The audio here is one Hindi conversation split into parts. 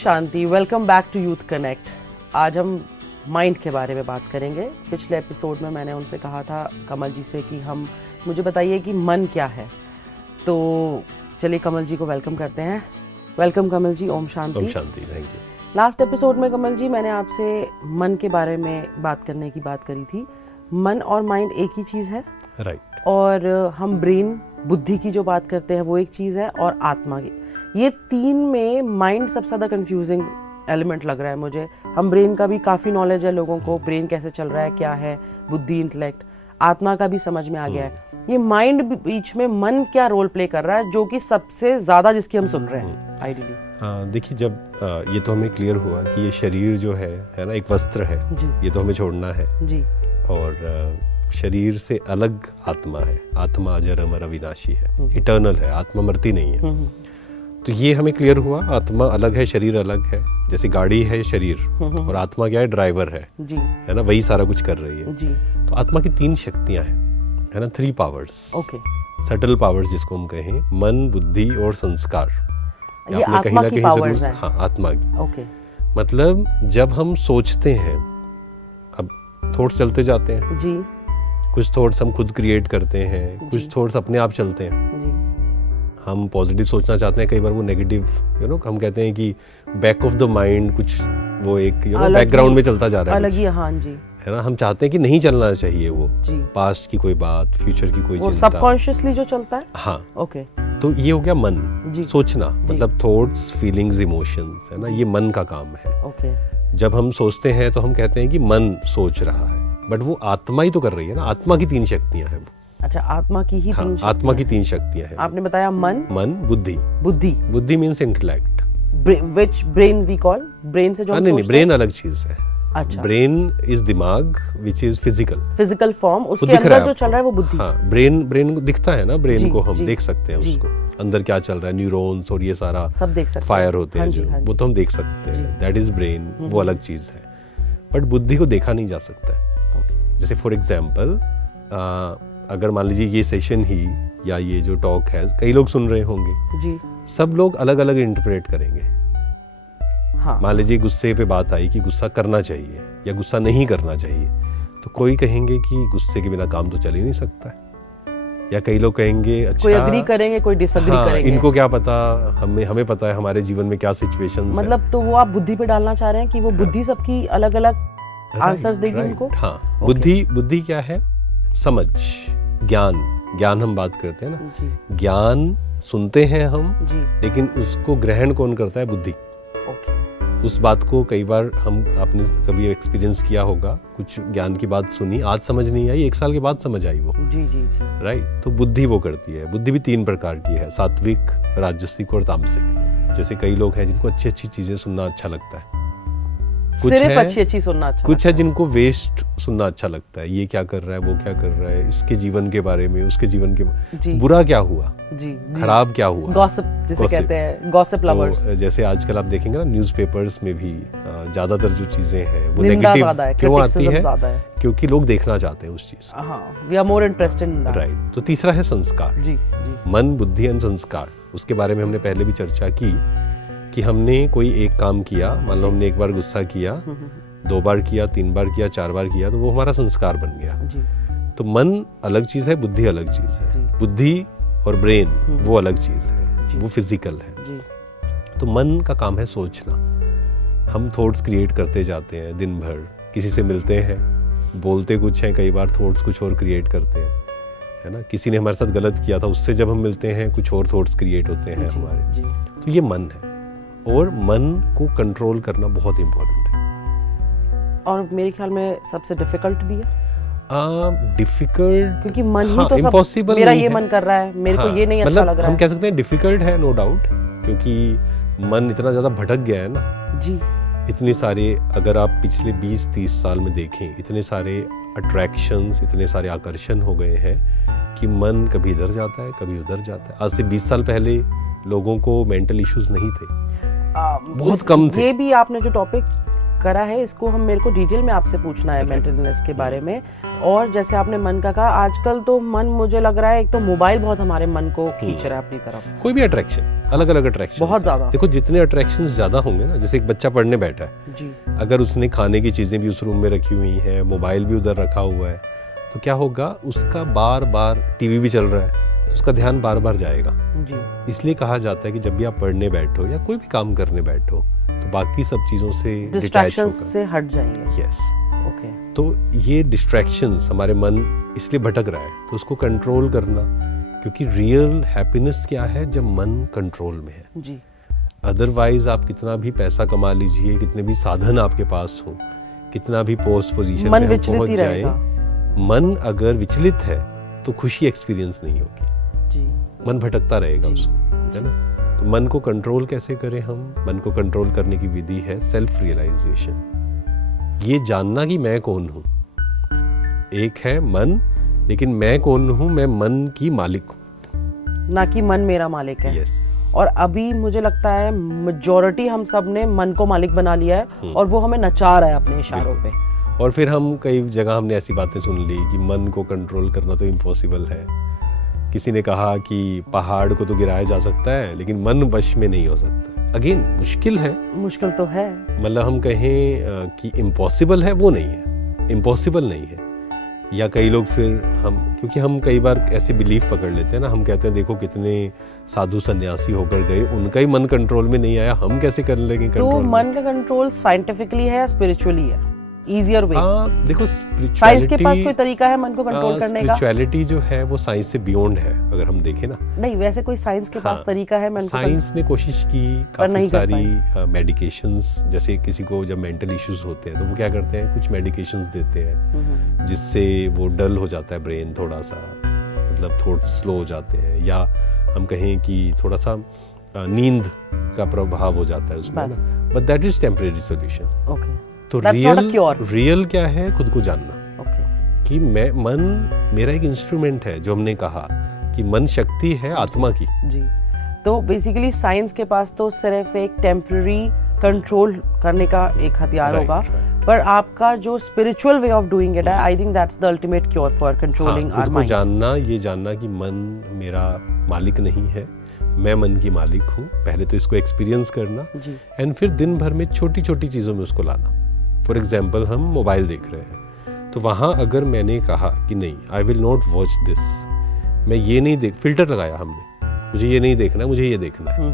Shanti, welcome back to youth connect. आज हम माइंड के बारे में बात करेंगे। पिछले एपिसोड में मैंने उनसे कहा था, कमल जी से, कि मुझे बताइए कि मन क्या है। तो चलिए कमल जी को वेलकम करते हैं। वेलकम कमल जी, ओम शांति। ओम शांति, थैंक यू। लास्ट एपिसोड में कमल जी मैंने आपसे मन के बारे में बात करने की बात करी थी। मन और माइंड एक ही चीज़ है, राइट। और हम ब्रेन, बुद्धि की जो बात करते हैं वो एक चीज़ है, और आत्मा की। ये तीन में माइंड सबसे ज़्यादा कंफ्यूजिंग एलिमेंट लग रहा है मुझे। हम ब्रेन का भी काफ़ी नॉलेज है लोगों को, ब्रेन कैसे चल रहा है, क्या है, बुद्धि, इंटेलेक्ट, आत्मा का भी समझ में आ गया है। ये माइंड बीच में मन क्या रोल प्ले कर रहा है, जो कि सबसे ज़्यादा जिसकी हम सुन रहे हैं आइडियली। देखिए, जब ये तो हमें क्लियर हुआ कि ये शरीर जो है ना, एक वस्त्र है जी, ये तो हमें छोड़ना है जी। और शरीर से अलग आत्मा है। आत्मा अजर अमर अविनाशी है, इटर्नल है, आत्मा मरती नहीं है। तो ये हमें क्लियर हुआ, आत्मा अलग है, शरीर अलग है। जैसे गाड़ी है शरीर, और आत्मा क्या है, ड्राइवर है जी, है ना, वही सारा कुछ कर रही है जी। तो आत्मा की तीन शक्तियां हैं, है ना, 3 पावर्स। ओके। सटल पावर्स जिसको हम कहें, मन, बुद्धि और संस्कार। ये आत्मा की पावर्स हैं। हाँ, आत्मा की। ओके। मतलब जब हम सोचते हैं, अब थॉट्स चलते जाते हैं जी। कुछ थॉट्स हम खुद क्रिएट करते हैं, कुछ थॉट्स अपने आप चलते हैं जी। हम पॉजिटिव सोचना चाहते हैं, कई बार वो नेगेटिव, हम कहते हैं कि बैक ऑफ द माइंड कुछ वो एक बैकग्राउंड में चलता जा रहा है, अलग ही, हाँ जी, है ना। हम चाहते हैं कि नहीं चलना चाहिए वो पास्ट की कोई बात, फ्यूचर की कोई चिंता, सबकॉन्शियसली जो चलता है। हाँ, ओके। तो ये हो गया मन, सोचना, मतलब थॉट्स, फीलिंग्स, इमोशंस, है ना, ये मन का काम है। ओके। जब हम सोचते हैं तो हम कहते हैं कि मन सोच रहा है, बट वो आत्मा ही तो कर रही है ना। आत्मा की 3 शक्तियां हैं। अच्छा, आत्मा की ही 3 शक्तियां। आत्मा की 3 शक्तियां हैं। आपने बताया मन, बुद्धि means intellect, which brain we call, brain से जो हम सोचते हैं। नहीं, ब्रेन अलग चीज है। अच्छा। ब्रेन इज दिमाग, विच इज फिजिकल फॉर्म, उसके अंदर जो चल रहा है वो बुद्धि। हाँ, ब्रेन को दिखता है ना, ब्रेन को हम देख सकते हैं, उसको अंदर क्या चल रहा है, न्यूरॉन्स और ये सारा सब देख सकते हैं, फायर होते हैं जो, वो तो हम देख सकते हैं, दैट इज ब्रेन, वो अलग चीज है। बट बुद्धि को देखा नहीं जा सकता है। जैसे फॉर एग्जाम्पल, अगर मान लीजिए ये सेशन ही या ये जो टॉक है, कई लोग सुन रहे होंगे जी, सब लोग अलग अलग इंटरप्रेट करेंगे। हाँ। मान लीजिए गुस्से पे बात आई कि गुस्सा करना चाहिए या गुस्सा नहीं करना चाहिए, तो कोई कहेंगे कि गुस्से के बिना काम तो चल ही नहीं सकता है, या कई लोग कहेंगे अच्छा, कोई अग्री करेंगे, कोई डिसएग्री करेंगे। इनको क्या पता, हमें पता है हमारे जीवन में क्या सिचुएशंस है। मतलब तो वो आप बुद्धि पे डालना चाह रहे हैं कि वो बुद्धि सबकी अलग अलग आंसर्स देगी उनको। हाँ, बुद्धि क्या है, समझ, ज्ञान हम बात करते हैं ना, ज्ञान सुनते हैं हम जी, लेकिन उसको ग्रहण कौन करता है, बुद्धि। ओके। उस बात को कई बार आपने कभी एक्सपीरियंस किया होगा, कुछ ज्ञान की बात सुनी, आज समझ नहीं आई, 1 साल के बाद समझ आई वो जी जी जी, राइट। तो बुद्धि वो करती है। बुद्धि भी 3 प्रकार की है, सात्विक, राजसिक और तामसिक। जैसे कई लोग हैं जिनको अच्छी अच्छी चीजें सुनना अच्छा लगता है, सिर्फ अच्छी सुनना अच्छा, कुछ है जिनको वेस्ट सुनना अच्छा लगता है, ये क्या कर रहा है, वो क्या कर रहा है, इसके जीवन के बारे में, उसके जीवन के बुरा क्या हुआ जी, खराब क्या हुआ, गॉसिप जिसे कहते हैं, गॉसिप लवर्स। जैसे आजकल आप देखेंगे ना, न्यूज़पेपर्स में भी ज्यादातर जो चीजें हैं वो नेगेटिव क्यों आती है, क्योंकि लोग देखना चाहते हैं उस चीज। We are more interested in that, right. तो तीसरा है संस्कार जी, मन, बुद्धि एंड संस्कार। उसके बारे में हमने पहले भी चर्चा की कि हमने कोई एक काम किया, मान लो हमने एक बार गुस्सा किया, 2 बार किया, 3 बार किया, 4 बार किया, तो वो हमारा संस्कार बन गया जी। तो मन अलग चीज है, बुद्धि अलग चीज है। बुद्धि और ब्रेन वो अलग चीज है, वो फिजिकल है जी। तो मन का काम है सोचना। हम थॉट्स क्रिएट करते जाते हैं दिन भर, किसी से मिलते हैं, बोलते कुछ हैं, कई बार थॉट्स कुछ और क्रिएट करते हैं, है ना। किसी ने हमारे साथ गलत किया था, उससे जब हम मिलते हैं कुछ और थॉट्स क्रिएट होते हैं हमारे जी। तो ये मन है, और मन को कंट्रोल करना बहुत इम्पोर्टेंट है, और मेरे ख्याल में सबसे डिफिकल्ट भी है। डिफिकल्ट क्योंकि मन ही तो इम्पॉसिबल, मेरा ये मन कर रहा है, मेरे को ये नहीं अच्छा लग रहा है। हम कह सकते हैं डिफिकल्ट है, नो डाउट, क्योंकि मन इतना ज्यादा भटक गया है ना जी। इतनी सारे, अगर आप पिछले 20-30 साल में देखें, इतने सारे अट्रैक्शंस, इतने सारे आकर्षण हो गए हैं कि मन कभी इधर जाता है, कभी उधर जाता है। आज से 20 साल पहले लोगों को मेंटल इश्यूज नहीं थे, बहुत कम थे। ये भी आपने जो टॉपिक करा है, इसको हम, मेरे को डिटेल में आपसे पूछना है मेंटल इलनेस के बारे में। और जैसे आपने मन का कहा, आजकल तो मन, मुझे लग रहा है, एक तो मोबाइल बहुत हमारे मन को खींच रहा है अपनी तरफ, कोई भी अट्रैक्शन, अलग अलग अट्रैक्शन बहुत ज्यादा। देखो जितने अट्रैक्शंस ज्यादा होंगे ना, जैसे एक बच्चा पढ़ने बैठा है जी, अगर उसने खाने की चीजें भी उस रूम में रखी हुई हैं, मोबाइल भी उधर रखा हुआ है, तो क्या होगा, उसका बार बार टीवी भी चल रहा है तो उसका ध्यान बार बार जाएगा जी। इसलिए कहा जाता है कि जब भी आप पढ़ने बैठो या कोई भी काम करने बैठो तो बाकी सब चीजों से डिटैच डिस्ट्रैक्शंस होकर। से हट जाइए। यस। ओके। तो ये डिस्ट्रैक्शंस हमारे मन इसलिए भटक रहा है, तो उसको कंट्रोल करना, क्योंकि रियल हैप्पीनेस क्या है जब मन कंट्रोल में है। जी। अदरवाइज आप कितना भी पैसा कमा लीजिए, कितने भी साधन आपके पास हो, कितना भी पोस्ट पोजीशन मन पे हम विचलित पहुंच ही जाए, रहेगा। मन अगर विचलित है तो खुशी एक्सपीरियंस नहीं होगी, जी। मन भटकता रहेगा जी, उसको, है ना। तो मन को कंट्रोल कैसे करें हम? मन को कंट्रोल करने की विधि है सेल्फ रियलाइजेशन, ये जानना कि मैं कौन हूँ। एक है मन, लेकिन मैं कौन हूँ? मैं मन की मालिक हूँ, ना कि मन मेरा मालिक है। यस। और अभी मुझे लगता है मेजॉरिटी हम सब ने मन को मालिक बना लिया है और वो हमें नचा रहा है अपने इशारों पे। और फिर हम कई जगह हमने ऐसी बातें सुन ली कि मन को कंट्रोल करना तो इम्पॉसिबल है। किसी ने कहा कि पहाड़ को तो गिराया जा सकता है लेकिन मन वश में नहीं हो सकता। अगेन मुश्किल है, मुश्किल तो है, मतलब हम कहें कि इम्पॉसिबल है, वो नहीं है, इम्पॉसिबल नहीं है। या कई लोग फिर हम, क्योंकि हम कई बार ऐसे बिलीफ पकड़ लेते हैं ना, हम कहते हैं देखो कितने साधु सन्यासी होकर गए, उनका ही मन कंट्रोल में नहीं आया, हम कैसे कर लेंगे तो कंट्रोल? मन का कंट्रोल साइंटिफिकली है या स्पिरिचुअली है? Easier way. हाँ देखो, साइंस के पास कोई तरीका है मन को कंट्रोल करने का? स्पिरिचुअलिटी जो है वो साइंस से बियॉन्ड है, अगर हम देखें ना। नहीं, वैसे कोई साइंस के पास तरीका है मन को साइंस ने कोशिश की, काफी नहीं कर सारी मेडिकेशंस, जैसे किसी को जब मेंटल इश्यूज होते हैं तो वो क्या करते हैं, कुछ मेडिकेशंस देते हैं जिससे वो डल हो जाता है ब्रेन, थोड़ा सा मतलब थॉट्स स्लो हो जाते हैं, या हम कहें कि थोड़ा सा नींद का प्रभाव हो जाता है उसमें, but that is temporary solution. Okay. तो That's not a cure. Real क्या है, खुद को जानना। ओके। कि मैं, मन मेरा एक इंस्ट्रूमेंट है, जो हमने कहा कि मन शक्ति है आत्मा की। जी। तो बेसिकली साइंस के पास तो सिर्फ एक टेम्पररी कंट्रोल करने का एक हथियार Right, होगा, पर आपका जो spiritual way of doing it है, I think that's the ultimate cure for controlling our खुद को माइंड्स। जानना, ये जानना कि मन मेरा मालिक नहीं है, मैं मन की मालिक हूँ। पहले तो इसको एक्सपीरियंस करना, एंड फिर दिन भर में छोटी छोटी चीज़ों में उसको लाना। फॉर एग्जाम्पल हम मोबाइल देख रहे हैं, तो वहाँ अगर मैंने कहा कि नहीं, I will not watch this, मैं ये नहीं देख, फिल्टर लगाया हमने, मुझे ये नहीं देखना, मुझे ये देखना है,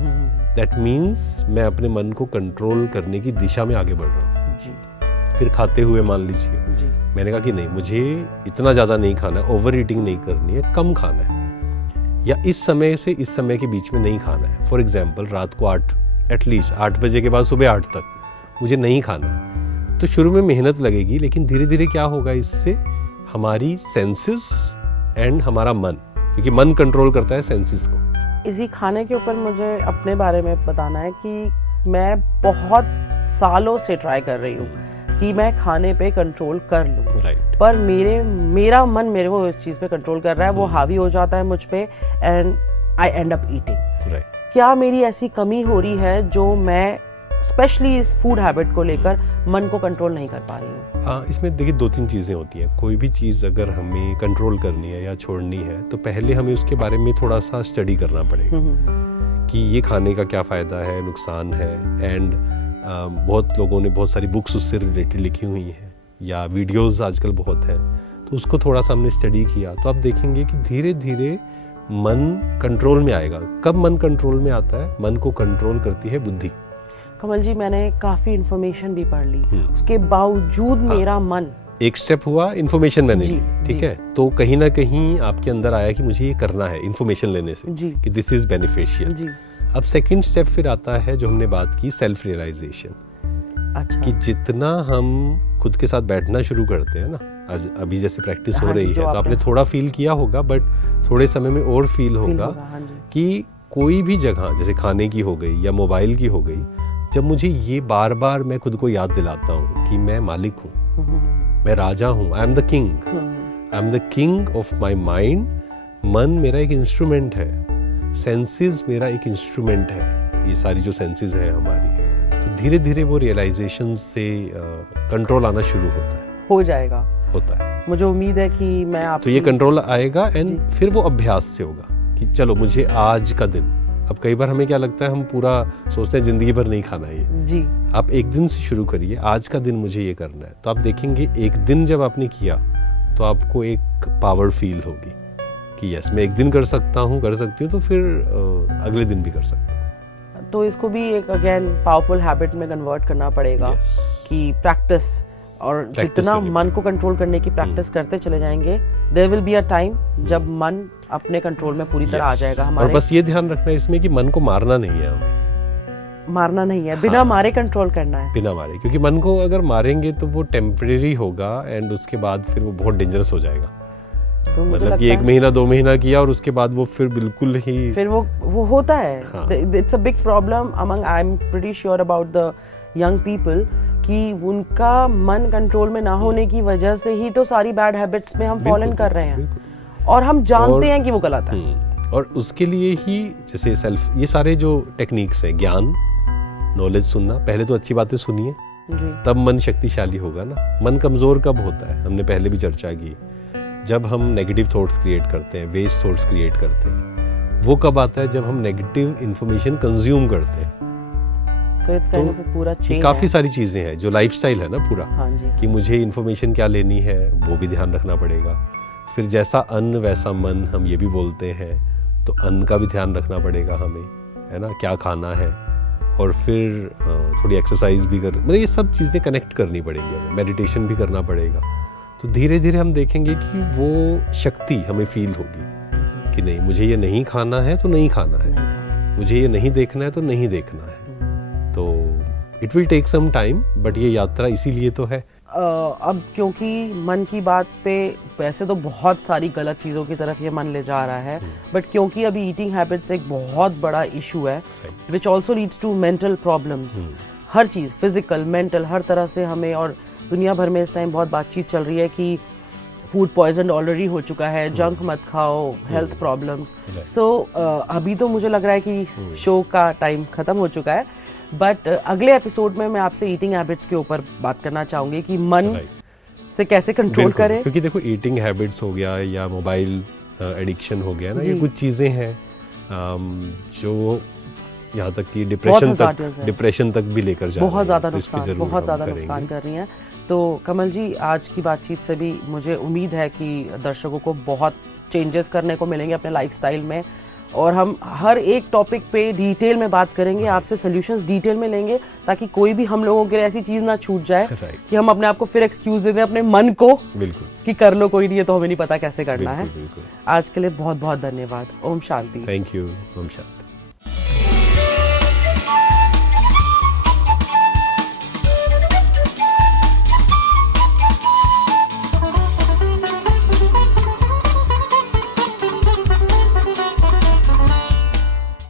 दैट मीन्स मैं अपने मन को कंट्रोल करने की दिशा में आगे बढ़ रहा हूँ। जी। फिर खाते हुए मान लीजिए मैंने कहा कि नहीं, मुझे इतना ज़्यादा नहीं खाना है, ओवर ईटिंग नहीं करनी है, कम खाना है, या इस समय से इस समय के बीच में नहीं खाना है। फॉर एग्जाम्पल रात को 8, एटलीस्ट 8 बजे के बाद सुबह 8 तक मुझे नहीं खाना है। तो शुरू में मेहनत लगेगी, लेकिन धीरे धीरे क्या होगा, इससे हमारी सेंसेस एंड हमारा मन, क्योंकि मन कंट्रोल करता है सेंसेस को। इसी खाने के ऊपर मुझे अपने बारे में बताना है कि मैं बहुत सालों से ट्राई कर रही हूँ कि मैं खाने पे कंट्रोल कर लूँ, राइट। पर मेरा मन मेरे को इस चीज़ पे कंट्रोल कर रहा है, वो हावी हो जाता है मुझ पे, and I and up eating. Right. क्या मेरी ऐसी कमी हो रही है जो मैं स्पेशली इस फूड हैबिट को लेकर मन को कंट्रोल नहीं कर पा रही हूँ? हाँ, इसमें देखिए 2-3 चीज़ें होती हैं। कोई भी चीज़ अगर हमें कंट्रोल करनी है या छोड़नी है, तो पहले हमें उसके बारे में थोड़ा सा स्टडी करना पड़ेगा कि ये खाने का क्या फ़ायदा है, नुकसान है, एंड बहुत लोगों ने बहुत सारी बुक्स उससे रिलेटेड लिखी हुई हैं, या वीडियोज़ आजकल बहुत हैं, तो उसको थोड़ा सा हमने स्टडी किया, तो आप देखेंगे कि धीरे धीरे मन कंट्रोल में आएगा। कब मन कंट्रोल में आता है? मन को कंट्रोल करती है बुद्धि। कमल जी, मैंने काफ़ी इन्फॉर्मेशन भी पढ़ ली, उसके बावजूद मेरा मन, एक स्टेप हुआ, इन्फॉर्मेशन मैंने ली, ठीक है, तो कहीं ना कहीं आपके अंदर आया कि मुझे ये करना है इन्फॉर्मेशन लेने से, कि दिस इज बेनिफिशियल। अब सेकंड स्टेप फिर आता है जो हमने बात की, सेल्फ रियलाइजेशन। अच्छा। कि जितना हम खुद के साथ बैठना शुरू करते हैं ना, आज अभी जैसे प्रैक्टिस हो रही है, तो आपने थोड़ा फील किया होगा, बट थोड़े समय में और फील होगा कि कोई भी जगह, जैसे खाने की हो गई या मोबाइल की हो गई, जब मुझे ये बार बार मैं खुद को याद दिलाता हूँ कि मैं मालिक हूँ, मैं राजा हूँ, I am the king, I am the king of my mind. मन मेरा एक इंस्ट्रूमेंट है, सेंसेस मेरा एक इंस्ट्रूमेंट है, ये सारी जो सेंसेस हैं हमारी, तो धीरे धीरे वो रियलाइजेशन से कंट्रोल आना शुरू होता है। मुझे उम्मीद है कि मैं आप, तो ये कंट्रोल आएगा, एंड फिर वो अभ्यास से होगा कि चलो मुझे आज का दिन अब कई बार हमें क्या लगता है, हम पूरा सोचते हैं जिंदगी भर नहीं खाना है ये जी। आप एक दिन से शुरू करिए, आज का दिन मुझे ये करना है, तो आप देखेंगे एक दिन जब आपने किया तो आपको एक पावर फील होगी कि यस मैं एक दिन कर सकता हूँ, कर सकती हूँ, तो फिर अगले दिन भी कर सकता हूँ। तो इसको भी एक अगेन पावरफुल हैबिट में कन्वर्ट करना पड़ेगा कि प्रैक्टिस, और जितना मन को कंट्रोल करने की प्रैक्टिस करते चले जाएंगे, there will be a time जब मन अपने कंट्रोल में पूरी तरह आ जाएगा हमारे। और बस ये ध्यान रखना है इसमें कि मन को मारना नहीं है, हमें मारना नहीं है, बिना मारे कंट्रोल करना है, बिना मारे, क्योंकि मन को अगर मारेंगे तो वो टेम्परेरी होगा एंड उसके बाद फिर वो बहुत डेंजरस हो जाएगा। तो मतलब कि 1 महीना 2 महीना किया और उसके बाद वो फिर बिल्कुल ही फिर वो होता है। It's a big problem among, I am pretty sure about the young people, कि उनका मन कंट्रोल में ना होने की वजह से ही तो सारी बैड हैबिट्स में हम फॉल इन कर रहे हैं और हम जानते हैं कि वो गलत है। और उसके लिए ही जैसे सेल्फ, ये सारे जो टेक्निक्स हैं, ज्ञान, नॉलेज सुनना, पहले तो अच्छी बातें सुनिए तब मन शक्तिशाली होगा ना। मन कमज़ोर कब होता है, हमने पहले भी चर्चा की, जब हम नेगेटिव थॉट्स क्रिएट करते हैं, वेस्ट थॉट्स क्रिएट करते हैं। वो कब आता है, जब हम नेगेटिव इन्फॉर्मेशन कंज्यूम करते हैं। So it's kind of a पूरा चेन काफ़ी सारी चीज़ें हैं, जो लाइफस्टाइल है ना पूरा, हाँ जी, कि मुझे इन्फॉर्मेशन क्या लेनी है वो भी ध्यान रखना पड़ेगा। फिर जैसा अन्न वैसा मन, हम ये भी बोलते हैं, तो अन्न का भी ध्यान रखना पड़ेगा हमें, है ना, क्या खाना है। और फिर थोड़ी एक्सरसाइज भी मतलब ये सब चीज़ें कनेक्ट करनी पड़ेंगी हमें, मेडिटेशन भी करना पड़ेगा। तो धीरे धीरे हम देखेंगे कि वो शक्ति हमें फील होगी कि नहीं, मुझे ये नहीं खाना है तो नहीं खाना है, मुझे ये नहीं देखना है तो नहीं देखना है। तो it will take some time, but ये यात्रा इसीलिए तो है। अब क्योंकि मन की बात पे वैसे तो बहुत सारी गलत चीज़ों की तरफ ये मन ले जा रहा है, बट क्योंकि अभी ईटिंग हैबिट्स एक बहुत बड़ा इशू है which also leads to mental problems. हर चीज़, फिजिकल, मेंटल, हर तरह से हमें, और दुनिया भर में इस टाइम बहुत बातचीत चल रही है कि फूड पॉइजन ऑलरेडी हो चुका है, जंक मत खाओ, हेल्थ प्रॉब्लम्स। सो अभी तो मुझे लग रहा है कि शो का टाइम ख़त्म हो चुका है, बट अगले एपिसोड में मैं आपसे ईटिंग हैबिट्स के ऊपर बात करना चाहूँगी कि मन से कैसे कंट्रोल करें। क्योंकि देखो, ईटिंग हैबिट्स हो गया या मोबाइल एडिक्शन हो गया ना, ये कुछ चीज़ें हैं जो यहाँ तक कि डिप्रेशन तक भी लेकर जा रही है, बहुत ज़्यादा नुकसान कर रही हैं। तो कमल जी, आज की बातचीत से भी मुझे उम्मीद है कि दर्शकों को बहुत चेंजेस करने को मिलेंगे अपने लाइफस्टाइल में, और हम हर एक टॉपिक पे डिटेल में बात करेंगे, आपसे सॉल्यूशंस डिटेल में लेंगे, ताकि कोई भी हम लोगों के लिए ऐसी चीज़ ना छूट जाए कि हम अपने आप को फिर एक्सक्यूज दे दें अपने मन को, बिल्कुल, कि कर लो, कोई नहीं है, तो हमें नहीं पता कैसे करना है। आज के लिए बहुत बहुत धन्यवाद। ओम शांति। Thank you. ओम शांति।